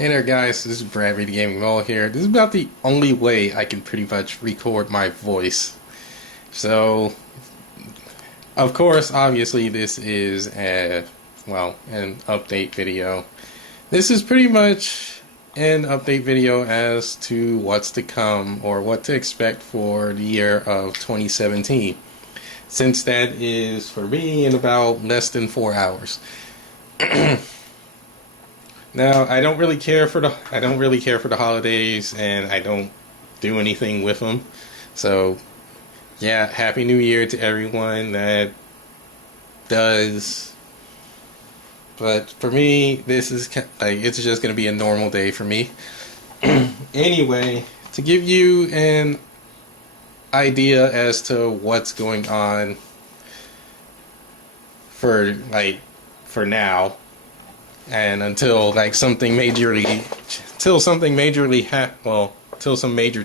Hey there guys, this is Brad Video Gaming Mole here. This is about the only way I can pretty much record my voice. So, of course, obviously this is an update video. This is pretty much an update video as to what's to come or what to expect for the year of 2017. Since that is, for me, in about less than 4 hours. Now, I don't really care for the holidays, and I don't do anything with them. So, yeah, Happy New Year to everyone that does. But for me, this is it's just gonna be a normal day for me. Anyway, to give you an idea as to what's going on for now. And until some major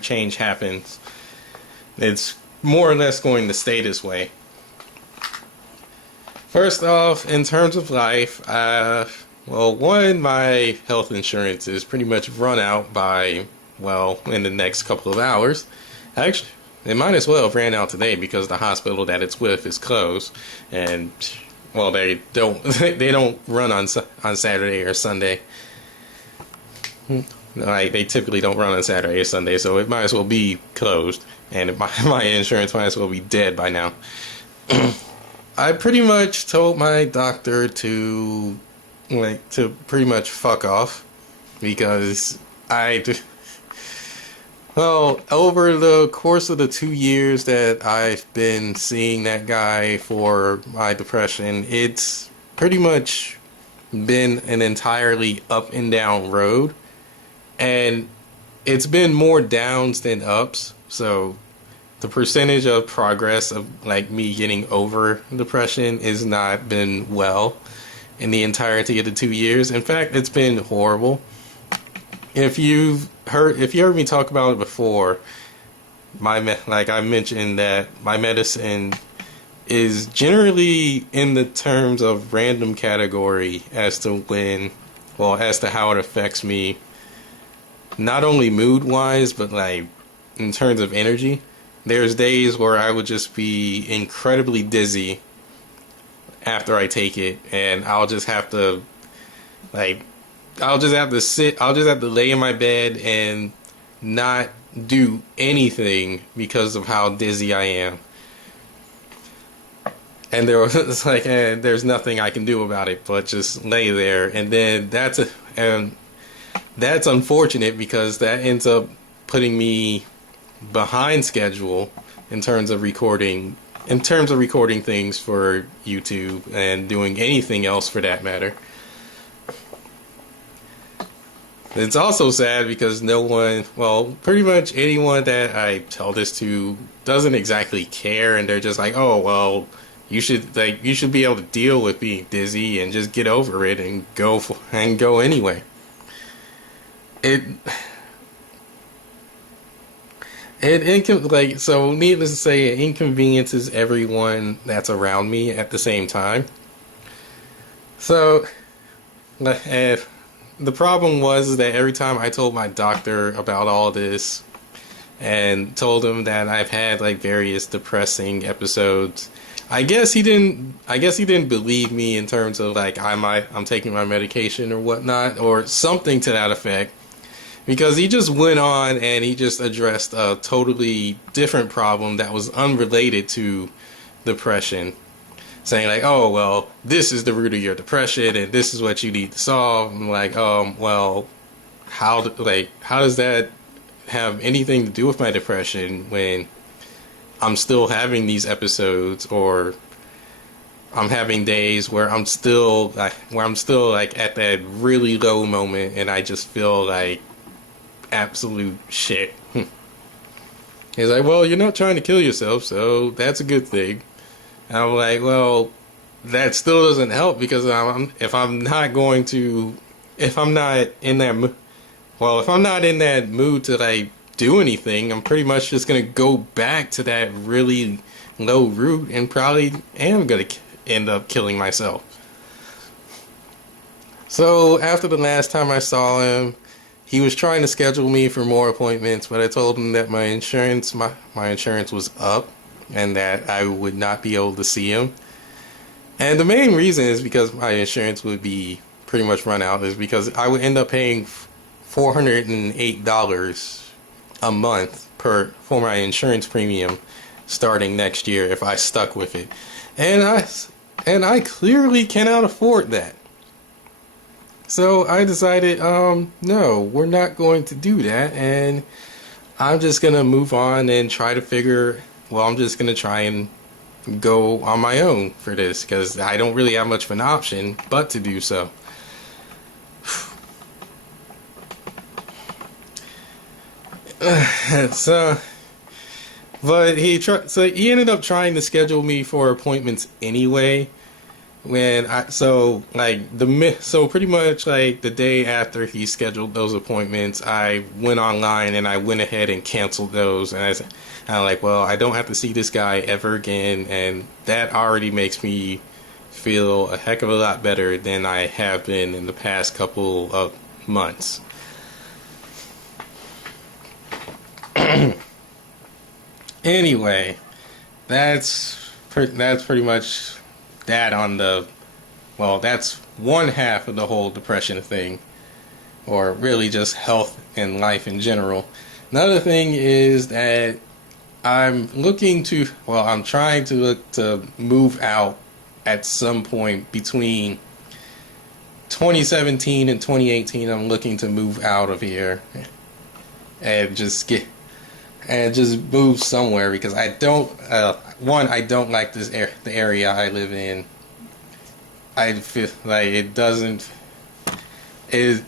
change happens, it's more or less going to stay this way. First off, in terms of life, my health insurance is pretty much run out by, in the next couple of hours. Actually, it might as well have ran out today because the hospital that it's with is closed, and they don't run on Saturday or Sunday. They typically don't run on Saturday or Sunday, so it might as well be closed, and my insurance might as well be dead by now. I pretty much told my doctor to pretty much fuck off because over the course of the 2 years that I've been seeing that guy for my depression, it's pretty much been an entirely up and down road. And it's been more downs than ups. So the percentage of progress of me getting over depression has not been well in the entirety of the 2 years. In fact, it's been horrible. If you heard me talk about it before, I mentioned that my medicine is generally in the terms of random category as to how it affects me, not only mood wise, but in terms of energy. There's days where I would just be incredibly dizzy after I take it, and I'll just have to lay in my bed and not do anything because of how dizzy I am. And there's nothing I can do about it but just lay there. And then that's unfortunate because that ends up putting me behind schedule in terms of recording things for YouTube and doing anything else for that matter. It's also sad because pretty much anyone that I tell this to doesn't exactly care, and they're just like, oh, you should be able to deal with being dizzy and just get over it and go anyway. So needless to say, it inconveniences everyone that's around me at the same time. So, the problem was that every time I told my doctor about all this and told him that I've had various depressing episodes, I guess he didn't believe me in terms of I'm taking my medication or whatnot or something to that effect, because he just went on and he just addressed a totally different problem that was unrelated to depression, saying this is the root of your depression and this is what you need to solve. I'm how does that have anything to do with my depression when I'm still having these episodes, or I'm having days where I'm still at that really low moment and I just feel like absolute shit. He's like, you're not trying to kill yourself, so that's a good thing. And I'm like, that still doesn't help, because if I'm not in that mood to do anything, I'm pretty much just gonna go back to that really low root and probably am gonna end up killing myself. So after the last time I saw him, he was trying to schedule me for more appointments, but I told him that my insurance was up and that I would not be able to see him. And the main reason is because my insurance would be pretty much run out, is because I would end up paying $408 a month for my insurance premium starting next year if I stuck with it. And I clearly cannot afford that. So I decided, no, we're not going to do that, and I'm just going to move on and try to I'm just going to try and go on my own for this, because I don't really have much of an option but to do so. But he ended up trying to schedule me for appointments anyway. So pretty much like the day after he scheduled those appointments, I went online and I went ahead and canceled those. And I'm like, well, I don't have to see this guy ever again, and that already makes me feel a heck of a lot better than I have been in the past couple of months. Anyway, that's pretty much that on that's one half of the whole depression thing, or really just health and life in general. Another thing is that I'm trying to look to move out at some point between 2017 and 2018. I'm looking to move out of here and just move somewhere, because I don't like the area I live in. I feel like it's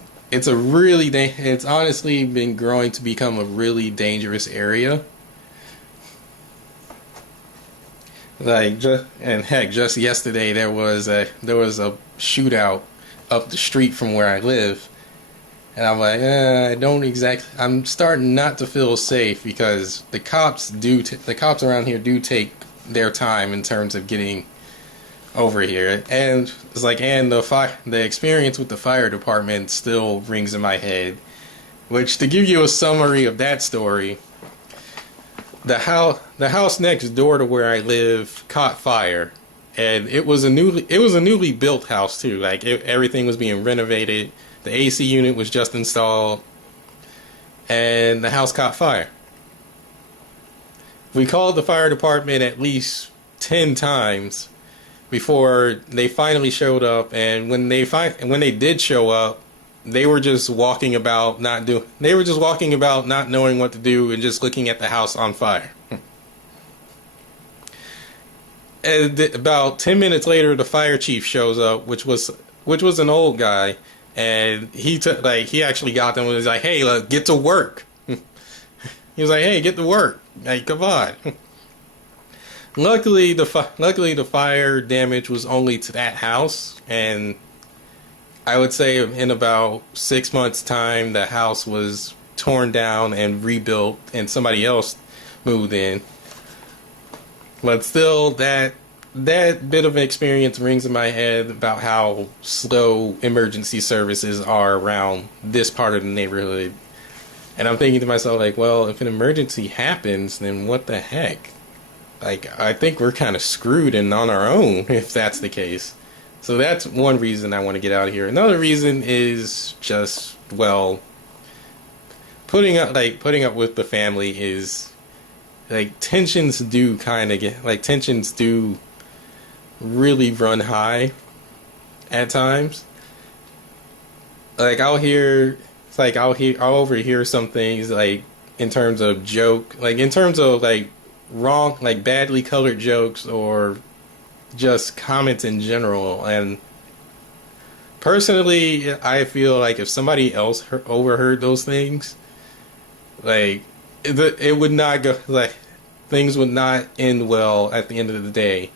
honestly been growing to become a really dangerous area. Just yesterday there was a shootout up the street from where I live. And I'm like, I'm starting not to feel safe, because the cops around here do take their time in terms of getting over here. And it's like, and the experience with the fire department still rings in my head. Which, to give you a summary of that story, the house next door to where I live caught fire, and it was a newly built house too. Like everything was being renovated. The AC unit was just installed, and the house caught fire. We called the fire department at least 10 times before they finally showed up, and when they did show up, they were just walking about not knowing what to do and just looking at the house on fire. And about 10 minutes later, the fire chief shows up, which was an old guy. And he actually got them and was like, "Hey, get to work." He was like, "Hey, get to work. Like, come on." Luckily, the fire damage was only to that house, and I would say in about 6 months' time, the house was torn down and rebuilt, and somebody else moved in. But still, that bit of experience rings in my head about how slow emergency services are around this part of the neighborhood. And I'm thinking to myself, like, well, if an emergency happens, then what the heck? Like, I think we're kind of screwed and on our own if that's the case. So that's one reason I want to get out of here. Another reason is just, putting up with the family is, tensions do really run high at times. I'll overhear some things, in terms of wrong, badly colored jokes, or just comments in general. And personally, I feel like if somebody else overheard those things, it would not go, things would not end well at the end of the day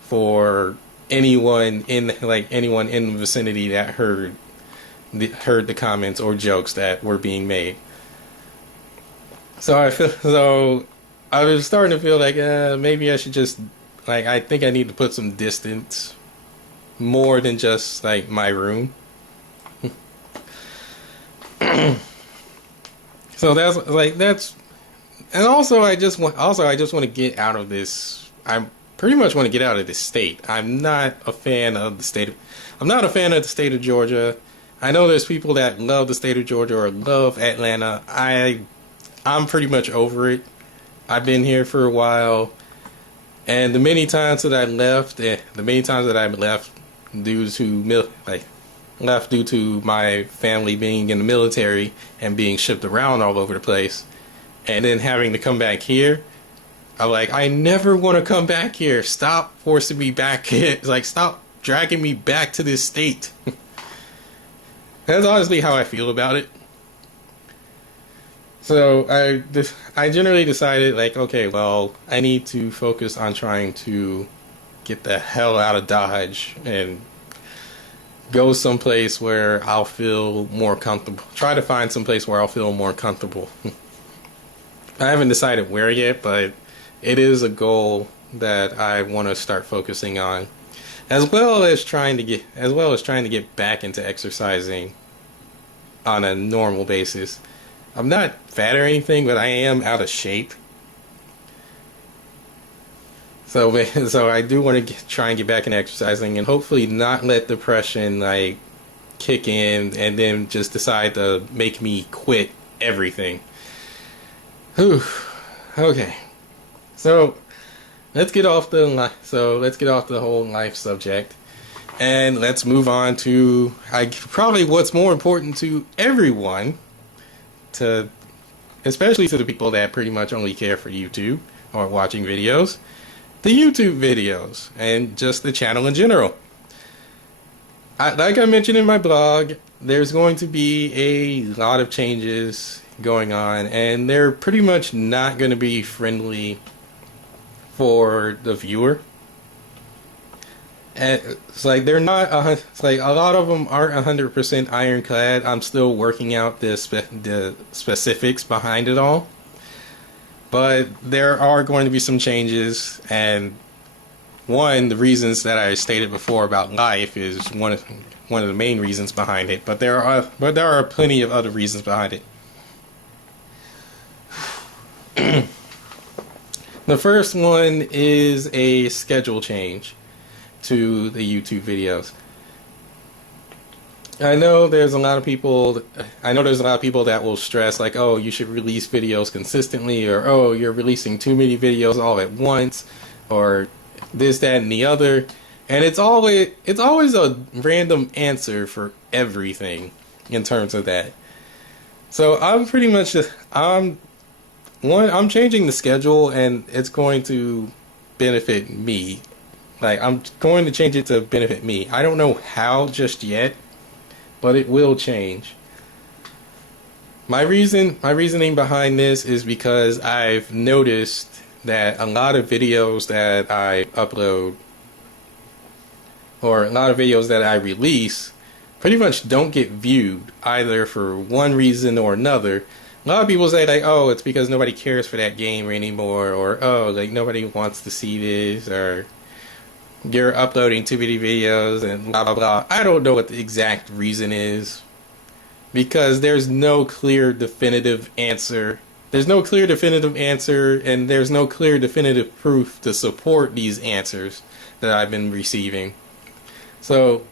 for anyone in the vicinity that heard the comments or jokes that were being made. So I was starting to feel like maybe I should just I think I need to put some distance more than just my room. So that's and also I just want to get out of this. I pretty much want to get out of this state. I'm not a fan of the state of Georgia. I know there's people that love the state of Georgia or love Atlanta. I'm pretty much over it. I've been here for a while, and the many times that I left, due to left due to my family being in the military and being shipped around all over the place, and then having to come back here. I'm like, I never want to come back here. Stop forcing me back here. Like, stop dragging me back to this state. That's honestly how I feel about it. So I generally decided, like, okay, well, I need to focus on trying to get the hell out of Dodge and go someplace where I'll feel more comfortable. Try to find someplace where I'll feel more comfortable. I haven't decided where yet, but it is a goal that I want to start focusing on, as well as trying to get back into exercising on a normal basis. I'm not fat or anything, but I am out of shape. So I do want to try and get back in exercising, and hopefully not let depression like kick in and then just decide to make me quit everything. Whew. Okay. So let's get off the whole life subject, and let's move on to probably what's more important to everyone, especially to the people that pretty much only care for YouTube or watching videos, the YouTube videos and just the channel in general. Like I mentioned in my blog, there's going to be a lot of changes going on, and they're pretty much not going to be friendly for the viewer. And it's like they're not. It's like a lot of them aren't 100% ironclad. I'm still working out the specifics behind it all, but there are going to be some changes. And the reasons that I stated before about life is one of the main reasons behind it. But there are plenty of other reasons behind it. The first one is a schedule change to the YouTube videos. I know there's a lot of people that will stress like, oh, you should release videos consistently, or oh, you're releasing too many videos all at once, or this, that, and the other. And it's always a random answer for everything in terms of that. So I'm pretty much I'm changing the schedule, and it's going to benefit me. Like, I'm going to change it to benefit me. I don't know how just yet, but it will change. My reasoning behind this is because I've noticed that a lot of videos that I upload, or a lot of videos that I release, pretty much don't get viewed, either for one reason or another. A lot of people say like, oh, it's because nobody cares for that game anymore, or oh, like nobody wants to see this, or you're uploading too many videos and blah blah blah. I don't know what the exact reason is, because there's no clear definitive answer. There's no clear definitive answer, and there's no clear definitive proof to support these answers that I've been receiving. So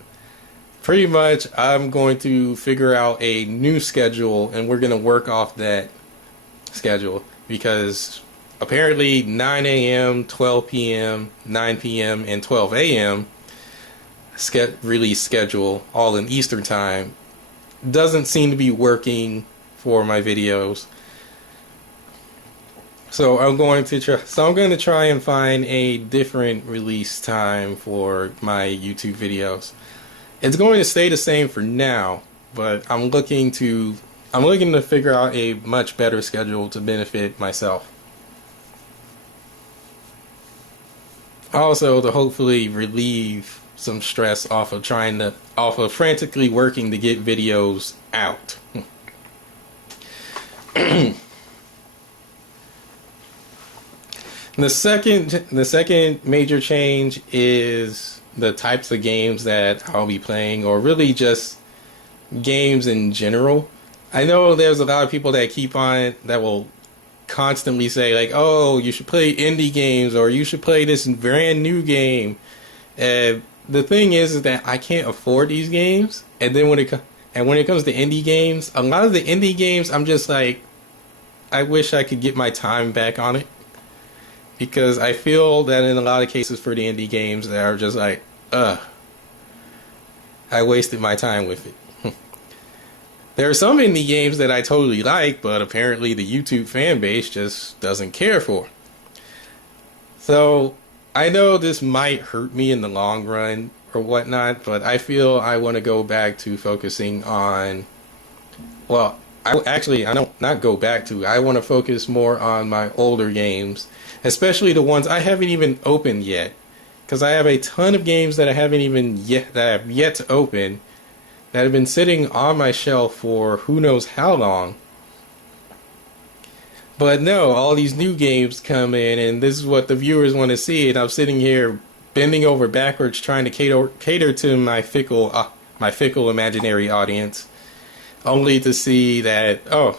pretty much I'm going to figure out a new schedule, and we're going to work off that schedule, because apparently 9 a.m., 12 p.m., 9 p.m., and 12 a.m. Release schedule, all in Eastern time, doesn't seem to be working for my videos. So I'm going to try and find a different release time for my YouTube videos. It's going to stay the same for now, but I'm looking to figure out a much better schedule to benefit myself. Also, to hopefully relieve some stress off of frantically working to get videos out. The second major change is the types of games that I'll be playing, or really just games in general. I know there's a lot of people that will constantly say like, "Oh, you should play indie games or you should play this brand new game." And the thing is that I can't afford these games. And then when it comes to indie games, a lot of the indie games, I'm just like, I wish I could get my time back on it, because I feel that in a lot of cases for the indie games, that are just like, I wasted my time with it. There are some indie games that I totally like, but apparently the YouTube fan base just doesn't care for. So I know this might hurt me in the long run or whatnot, but I feel I want to go back to focusing on, well, I don't not go back to. I want to focus more on my older games, especially the ones I haven't even opened yet, because I have a ton of games that I haven't even yet that I have yet to open, that have been sitting on my shelf for who knows how long. But no, all these new games come in, and this is what the viewers want to see, and I'm sitting here bending over backwards trying to cater to my fickle imaginary audience, only to see that, oh,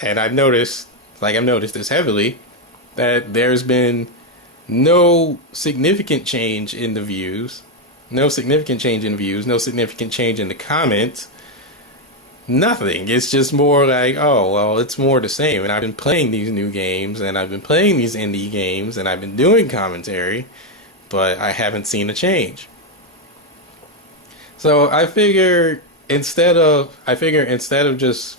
and I've noticed this heavily, that there's been no significant change in the views, no significant change in the comments, nothing. It's just more like, oh, well, it's more the same. And I've been playing these new games, and I've been playing these indie games, and I've been doing commentary, but I haven't seen a change. So I figure instead of just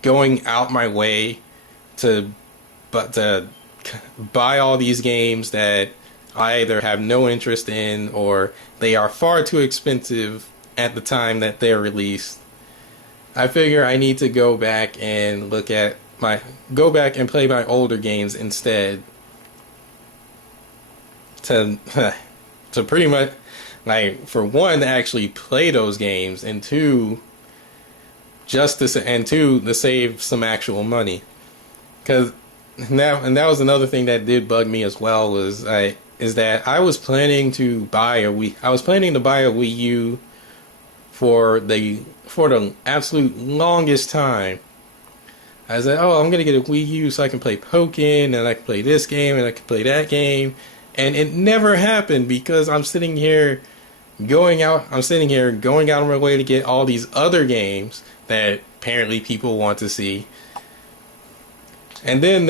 going out my way to buy all these games that I either have no interest in or they are far too expensive at the time that they're released, I figure I need to go back and play my older games instead, to pretty much, like, for one, to actually play those games, and two, to save some actual money. Because that was another thing that did bug me as well, is that I was planning to buy a Wii U for the absolute longest time. I said, oh, I'm gonna get a Wii U so I can play Pokken, and I can play this game, and I can play that game, and it never happened, because I'm sitting here going out of my way to get all these other games that apparently people want to see. And then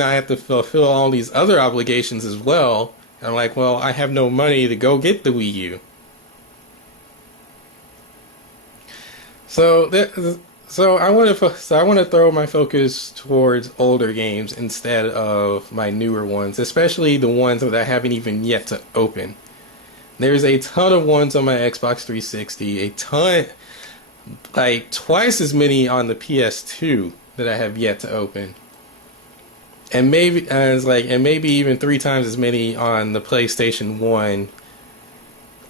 I have to fulfill all these other obligations as well. I'm like, well, I have no money to go get the Wii U. So I want to throw my focus towards older games instead of my newer ones, especially the ones that I haven't even yet to open. There's a ton of ones on my Xbox 360, a ton, like twice as many on the PS2 that I have yet to open. And maybe even 3 times as many on the PlayStation 1,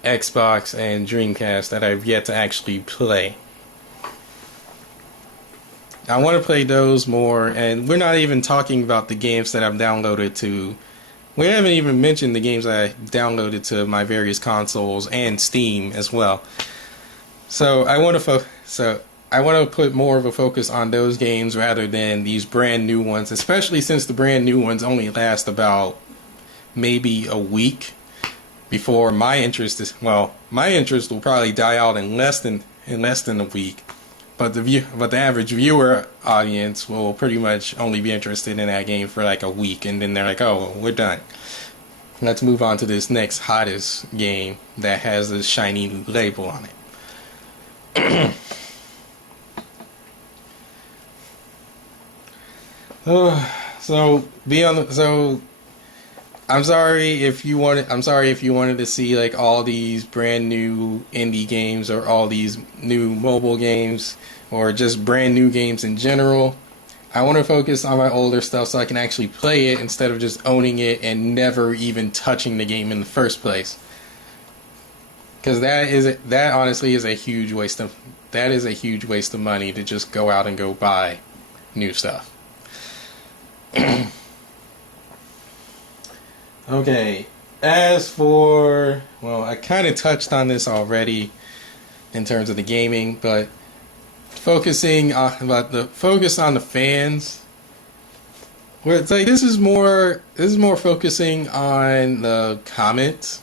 Xbox, and Dreamcast that I've yet to actually play. I want to play those more, and we're not even talking about the games that I've downloaded to. We haven't even mentioned the games I downloaded to my various consoles and Steam as well. So I want to put more of a focus on those games rather than these brand new ones, especially since the brand new ones only last about maybe a week before my interest will probably die out in less than a week. But the average viewer audience will pretty much only be interested in that game for like a week, and then they're like, oh, well, we're done. Let's move on to this next hottest game that has a shiny label on it. I'm sorry if you wanted to see like all these brand new indie games or all these new mobile games or just brand new games in general. I want to focus on my older stuff so I can actually play it instead of just owning it and never even touching the game in the first place. Because that honestly is a huge waste of money to just go out and go buy new stuff. Okay, as for, well, I kind of touched on this already in terms of the gaming, but focusing on about the focus on the fans. Where it's like this is more focusing on the comments.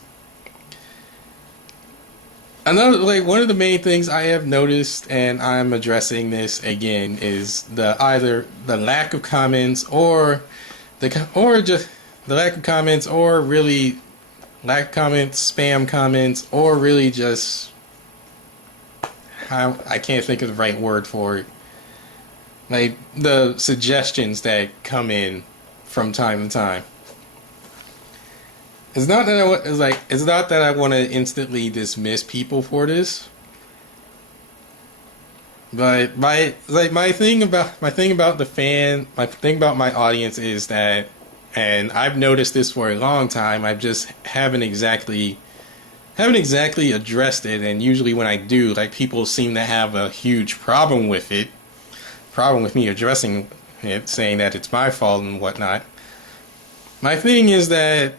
Another, like, one of the main things I have noticed, and I'm addressing this again, is either the lack of comments or just the lack of comments, or really lack of comments, spam comments, or really just I can't think of the right word for it. Like the suggestions that come in from time to time. It's not that I want to instantly dismiss people for this, but my thing about my audience is that, and I've noticed this for a long time, I just haven't exactly addressed it, and usually when I do, like, people seem to have a huge problem with me addressing it, saying that it's my fault and whatnot. My thing is that,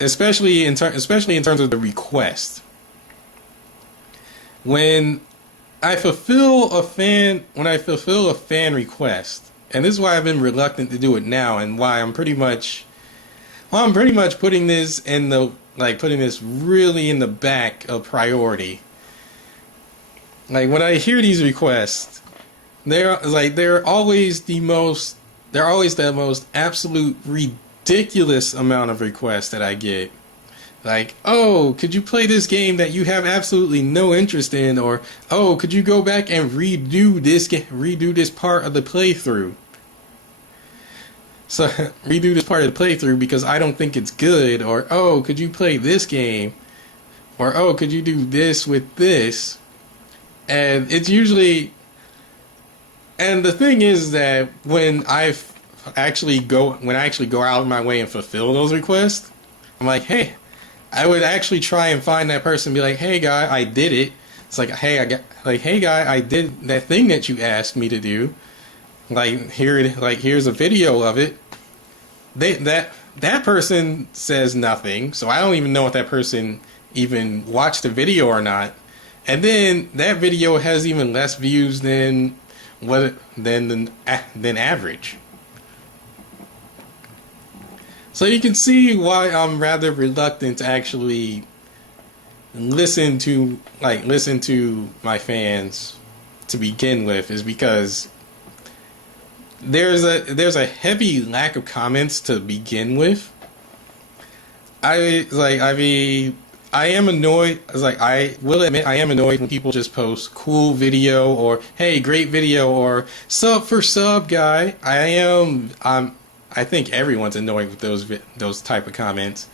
especially in terms of the request, when I fulfill a fan request, and this is why I've been reluctant to do it now, and why I'm pretty much putting this really in the back of priority. Like, when I hear these requests, they're always the most absolute ridiculous amount of requests that I get. Like, oh, could you play this game that you have absolutely no interest in? Or, oh, could you go back and redo this part of the playthrough? So, redo this part of the playthrough because I don't think it's good. Or, oh, could you play this game? Or, oh, could you do this with this? And it's usually... And the thing is that when I actually go out of my way and fulfill those requests, I'm like, hey, I would actually try and find that person and be like, hey guy, I did it. It's like, hey guy, I did that thing that you asked me to do. Here's a video of it. That person says nothing, so I don't even know if that person even watched the video or not. And then that video has even less views than average. So you can see why I'm rather reluctant to actually listen to my fans to begin with, is because there's a heavy lack of comments to begin with. I am annoyed. I will admit I am annoyed when people just post cool video or hey, great video or sub for sub guy. I think everyone's annoyed with those type of comments.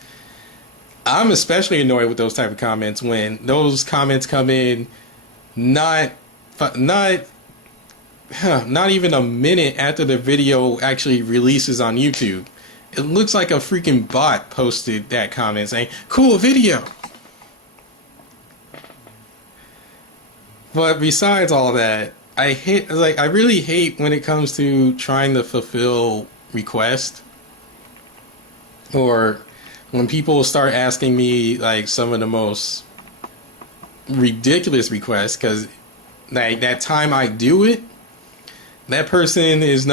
I'm especially annoyed with those type of comments when those comments come in not even a minute after the video actually releases on YouTube. It looks like a freaking bot posted that comment saying, cool video. But besides all that, I really hate when it comes to trying to fulfill requests, or when people start asking me like some of the most ridiculous requests, because that time I do it, that person's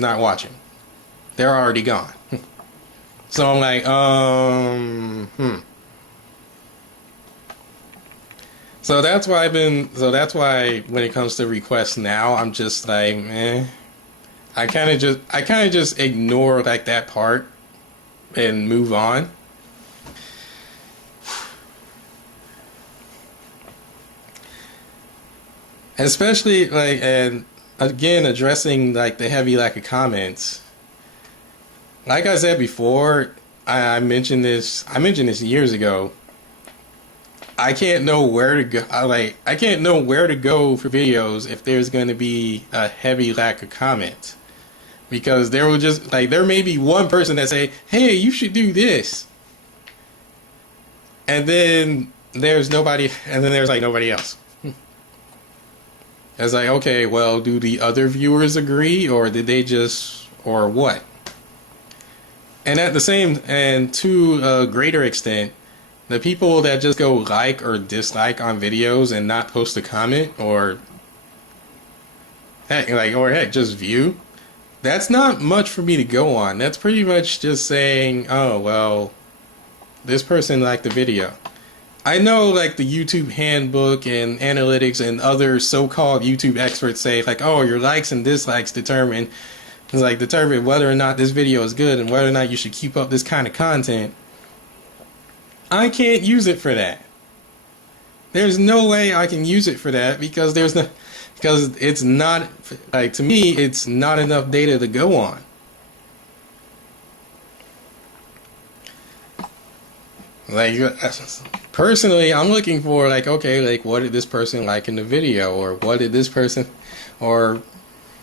not watching. They're already gone. So I'm like, So that's why when it comes to requests now, I'm just like, I kind of just ignore like that part and move on. Especially and again, addressing like the heavy lack of comments. Like I said before, I mentioned this years ago. I can't know where to go. I can't know where to go for videos if there's going to be a heavy lack of comments, because there may be one person that say, "Hey, you should do this," and then there's nobody, and then there's nobody else. It's like, okay, well, do the other viewers agree, or did they just, or what? And to a greater extent, The people that just go like or dislike on videos and not post a comment, or heck, just view. That's not much for me to go on. That's pretty much just saying, oh well, this person liked the video. I know like the YouTube handbook and analytics and other so-called YouTube experts say like, oh, your likes and dislikes determine whether or not this video is good and whether or not you should keep up this kind of content. I can't use it for that. There's no way I can use it for that because it's not, like, to me, it's not enough data to go on. Like, personally, I'm looking for, like, okay, like, what did this person like in the video? Or what did this person, or,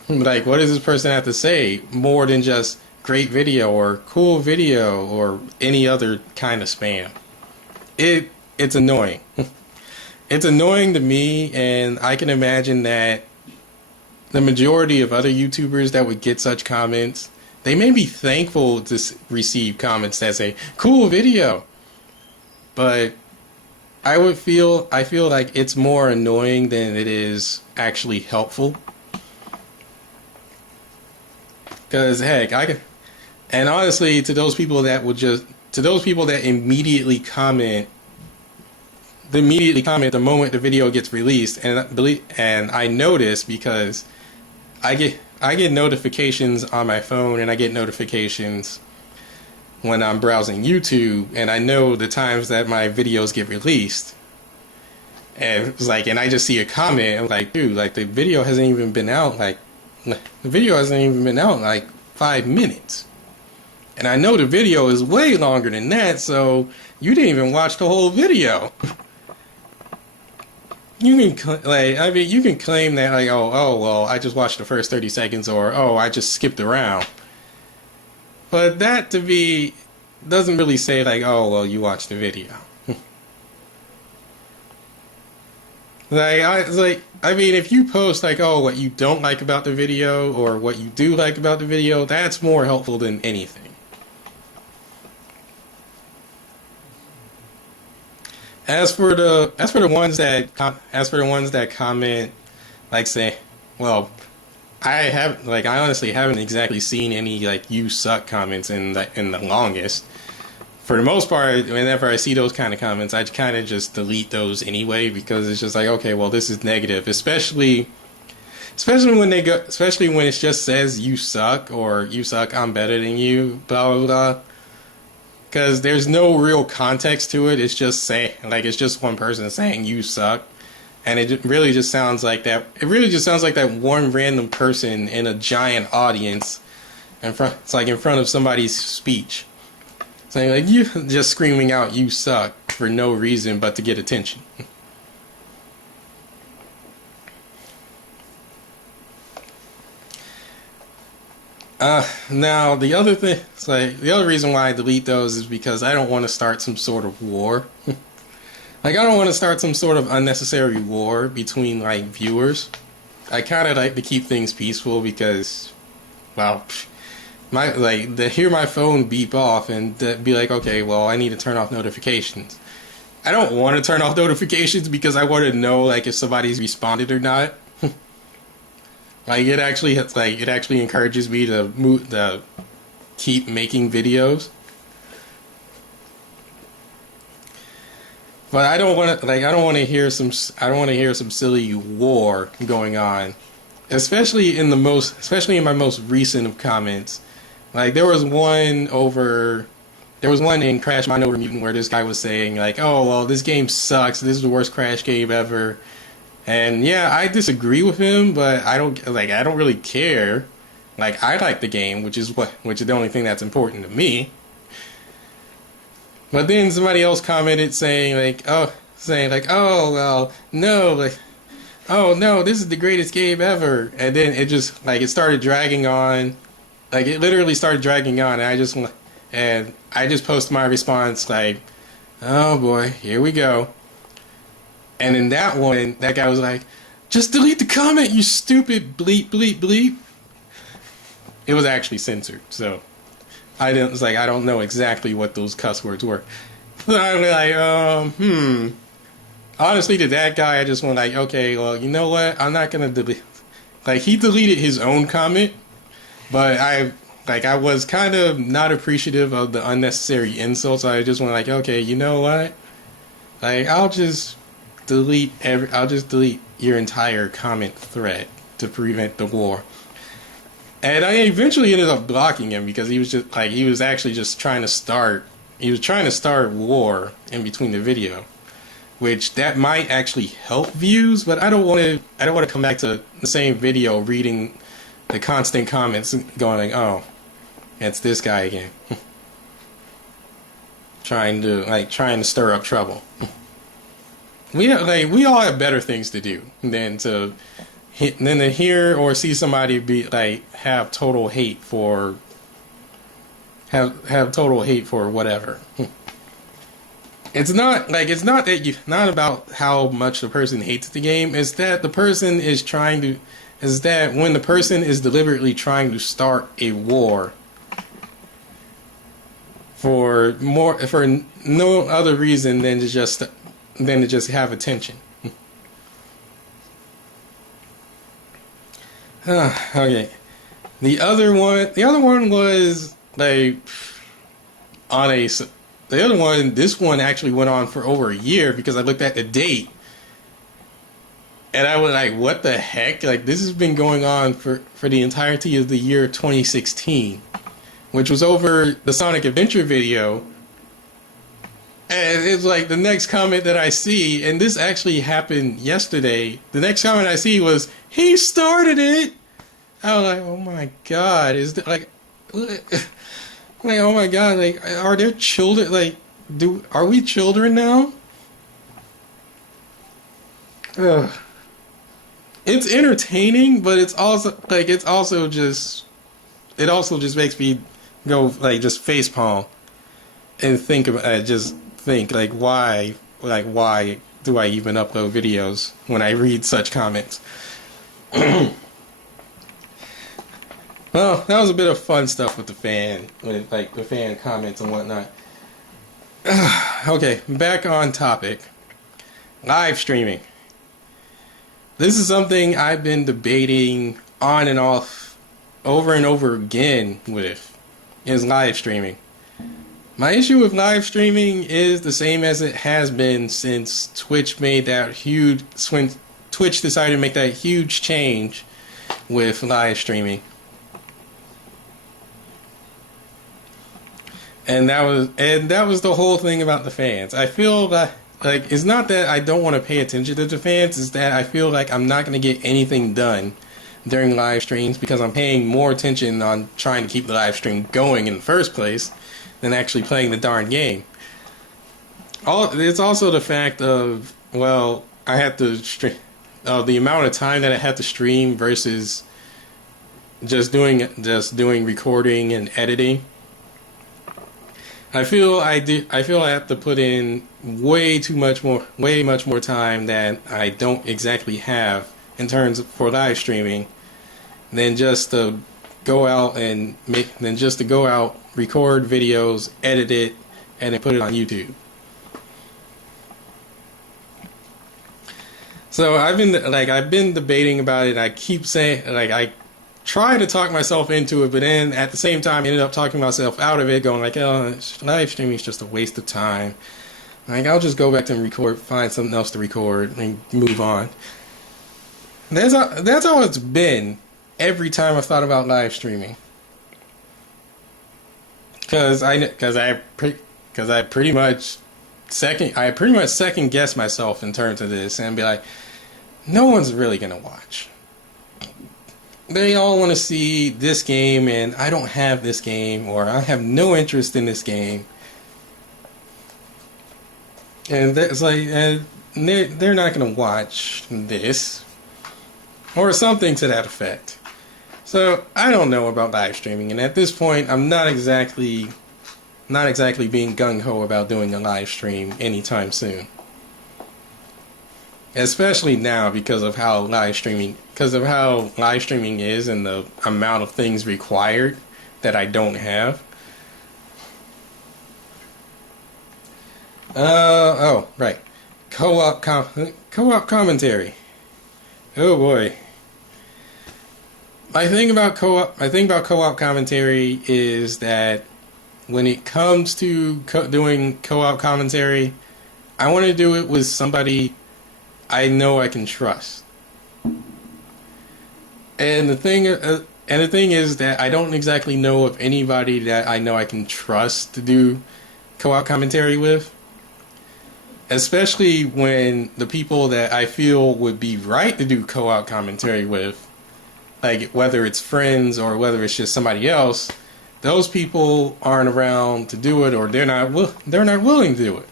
like, what does this person have to say? More than just great video or cool video or any other kind of spam. It's annoying. It's annoying to me, and I can imagine that the majority of other YouTubers that would get such comments, they may be thankful to receive comments that say, cool video. But I feel like it's more annoying than it is actually helpful. Because heck, and honestly, to those people that immediately comment the moment the video gets released, and I notice because I get notifications on my phone, and I get notifications when I'm browsing YouTube, and I know the times that my videos get released. And it's like, and I just see a comment, I'm like, dude, like the video hasn't even been out like 5 minutes. And I know the video is way longer than that, so you didn't even watch the whole video. You can claim that like, oh well, I just watched the first 30 seconds, or oh, I just skipped around. But that to me doesn't really say like, oh well, you watched the video. I mean, if you post like, oh, what you don't like about the video or what you do like about the video, that's more helpful than anything. As for the ones that comment, like say, well, I honestly haven't exactly seen any like "you suck" comments in the longest. For the most part, whenever I see those kind of comments, I kind of just delete those anyway, because it's just like, okay, well, this is negative, especially when it just says "you suck" or "you suck, I'm better than you," blah blah blah. Because there's no real context to it. It's just it's just one person saying "you suck," and it really just sounds like that. It really just sounds like that one random person in a giant audience, in front of somebody's speech, saying like, you just screaming out "you suck" for no reason but to get attention. Now the other reason why I delete those is because I don't want to start some sort of war. Like, I don't want to start some sort of unnecessary war between like viewers. I kind of like to keep things peaceful because, well, to hear my phone beep off and be like, okay, well, I need to turn off notifications. I don't want to turn off notifications because I want to know like if somebody's responded or not. It actually encourages me to keep making videos. But I don't want to hear some silly war going on, especially in my most recent of comments. Like there was one in Crash Mind Over Mutant where this guy was saying like, oh well, this game sucks, this is the worst Crash game ever. And yeah, I disagree with him, but I don't really care. Like, I like the game, which is the only thing that's important to me. But then somebody else commented saying oh well, no, like, oh no, this is the greatest game ever. And then it just it started dragging on. Like, it literally started dragging on, and I just posted my response like, oh boy, here we go. And in that one, that guy was like, just delete the comment, you stupid bleep, bleep, bleep. It was actually censored, so I don't know exactly what those cuss words were. So I was like, honestly, to that guy, I just went like, okay, well, you know what? I'm not gonna delete. Like, he deleted his own comment, but I was kind of not appreciative of the unnecessary insults. So I just went like, okay, you know what? Like, I'll just delete your entire comment thread to prevent the war. And I eventually ended up blocking him because he was actually just trying to start. He was trying to start war in between the video, which that might actually help views, but I don't want to come back to the same video reading the constant comments and going like, oh, it's this guy again. trying to stir up trouble. We all have better things to do than to hear or see somebody be like have total hate for whatever. It's not about how much the person hates the game. It's that when the person is deliberately trying to start a war for no other reason than to just have attention. Okay. The other one was like this one actually went on for over a year because I looked at the date and I was like, what the heck? Like, this has been going on for the entirety of the year 2016, which was over the Sonic Adventure video. And it's like the next comment that I see, and this actually happened yesterday. The next comment I see was, he started it. I was like, oh my god, is that like, oh my god, like, are there children? Like, are we children now? Ugh. It's entertaining, but it also just makes me go like just facepalm and think like why do I even upload videos when I read such comments? Well, that was a bit of fun stuff with the fan comments and whatnot. Okay, back on topic. Live streaming. This is something I've been debating on and off over and over again with, is live streaming. My issue with live streaming is the same as it has been since Twitch decided to make that huge change with live streaming. And that was the whole thing about the fans. I feel that like it's not that I don't want to pay attention to the fans, it's that I feel like I'm not going to get anything done during live streams because I'm paying more attention on trying to keep the live stream going in the first place than actually playing the darn game. It's also the fact of, well, I have to the amount of time that I have to stream versus just doing recording and editing. I feel I have to put in way much more time than I don't exactly have in terms for live streaming than just to go out, record videos, edit it, and then put it on YouTube. So I've been debating about it. I keep saying, like, I try to talk myself into it, but then at the same time ended up talking myself out of it, going like, oh, live streaming is just a waste of time. Like, I'll just go back to find something else to record and move on. That's how it's been every time I've thought about live streaming. Cause I pretty much second guess myself in terms of this and be like, no one's really gonna watch. They all want to see this game, and I don't have this game, or I have no interest in this game. And that's like, they're not going to watch this, or something to that effect. So I don't know about live streaming, and at this point, I'm not exactly being gung ho about doing a live stream anytime soon. Especially now because of how live streaming is and the amount of things required that I don't have. Oh, right. Co-op commentary. Oh boy. My thing about co-op commentary is that when it comes to doing co-op commentary, I want to do it with somebody I know I can trust. And the thing is that I don't exactly know of anybody that I know I can trust to do co-op commentary with. Especially when the people that I feel would be right to do co-op commentary with, like whether it's friends or whether it's just somebody else, those people aren't around to do it, or they're not willing to do it.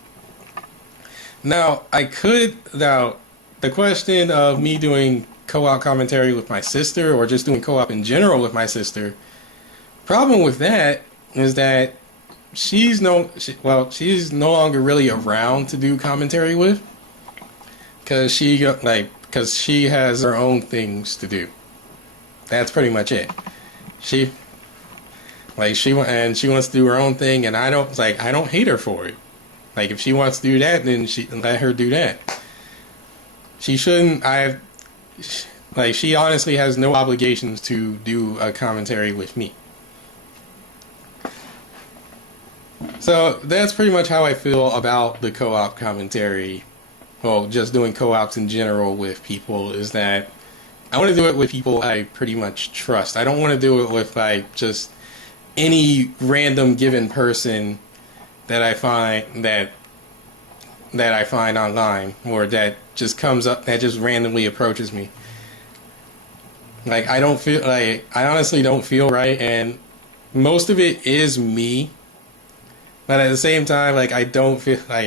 Now, the question of me doing co-op commentary with my sister or just doing co-op in general with my sister, problem with that is that she's no longer really around to do commentary with, because she has her own things to do. That's pretty much it. She wants to do her own thing, and I don't hate her for it. Like, if she wants to do that, then let her do that. She shouldn't. She honestly has no obligations to do a commentary with me. So that's pretty much how I feel about the co-op commentary. Well, just doing co-ops in general with people, is that I want to do it with people I pretty much trust. I don't want to do it with just any random given person that I find online, or that just comes up, that just randomly approaches me. I honestly don't feel right, and most of it is me. But at the same time, I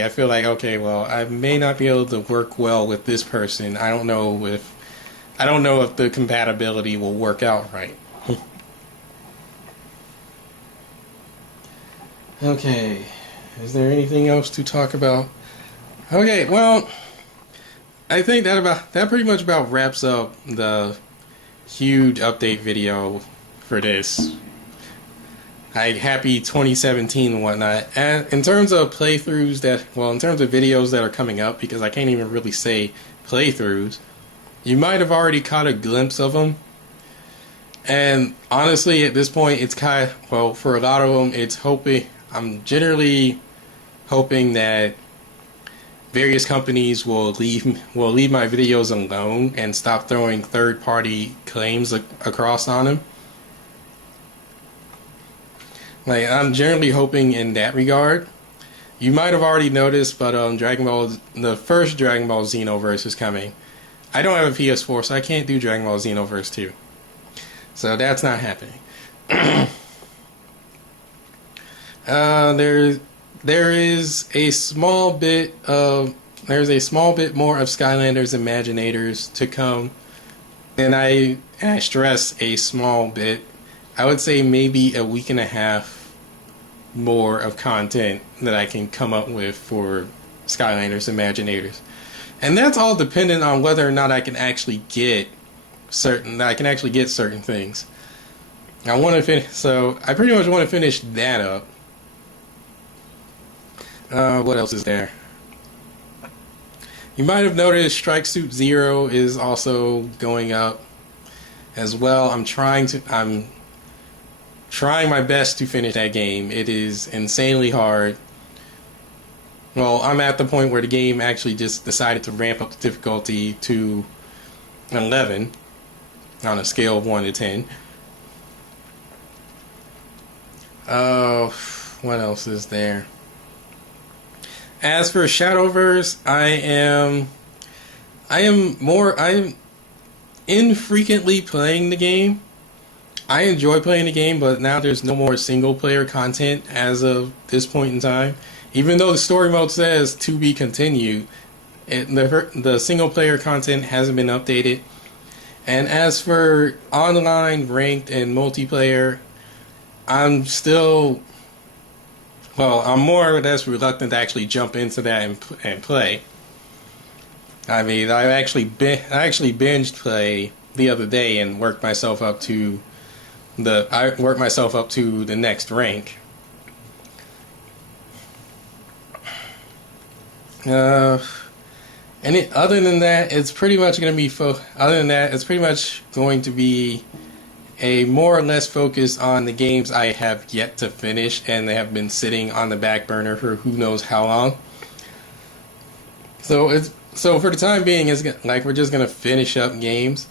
feel like, okay, well, I may not be able to work well with this person. I don't know if the compatibility will work out right. Okay, is there anything else to talk about? Okay, well, I think that pretty much about wraps up the huge update video for this. Happy 2017 and whatnot. And in terms of playthroughs in terms of videos that are coming up, because I can't even really say playthroughs, you might have already caught a glimpse of them. And honestly, at this point, it's for a lot of them, I'm generally hoping that various companies will leave my videos alone and stop throwing third-party claims across on them. I'm generally hoping in that regard. You might have already noticed, but the first Dragon Ball Xenoverse is coming. I don't have a PS4, so I can't do Dragon Ball Xenoverse 2. So that's not happening. There's a small bit more of Skylanders Imaginators to come. And I stress a small bit. I would say maybe a week and a half more of content that I can come up with for Skylanders Imaginators. And that's all dependent on whether or not I can actually get certain things. I pretty much want to finish that up. What else is there? You might have noticed Strike Suit Zero is also going up as well. I'm trying my best to finish that game. It is insanely hard. Well, I'm at the point where the game actually just decided to ramp up the difficulty to 11 on a scale of 1 to 10. What else is there? As for Shadowverse, I am infrequently playing the game. I enjoy playing the game, but now there's no more single player content as of this point in time. Even though the story mode says to be continued, the single player content hasn't been updated. And as for online, ranked, and multiplayer, I'm more or less reluctant to actually jump into that and play. I mean, I actually binged play the other day and worked myself up to the next rank. Uh, other than that, it's pretty much going to be other than that, it's pretty much going to be a more or less focus on the games I have yet to finish, and they have been sitting on the back burner for who knows how long. So for the time being, it's like we're just gonna finish up games,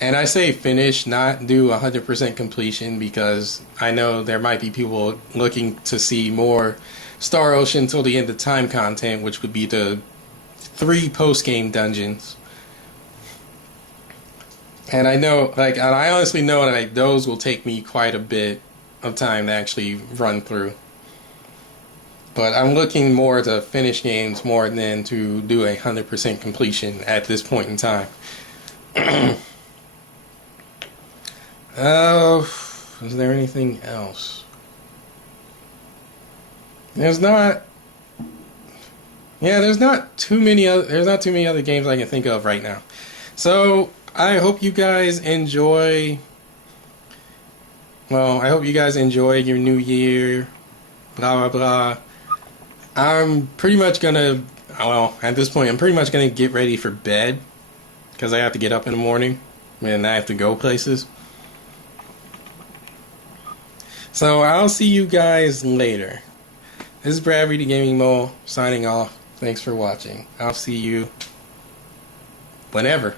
and I say finish, not do 100% completion, because I know there might be people looking to see more Star Ocean till the end of time content, which would be the 3 post-game dungeons. And I know, and I honestly know that those will take me quite a bit of time to actually run through. But I'm looking more to finish games more than to do 100% completion at this point in time. Is there anything else? There's not too many other games I can think of right now. So I hope you guys enjoy. Well, I hope you guys enjoy your new year. Blah blah blah. I'm pretty much gonna. Well, at this point, I'm pretty much gonna get ready for bed because I have to get up in the morning and I have to go places. So I'll see you guys later. This is Bradley the Gaming Mole signing off. Thanks for watching. I'll see you whenever.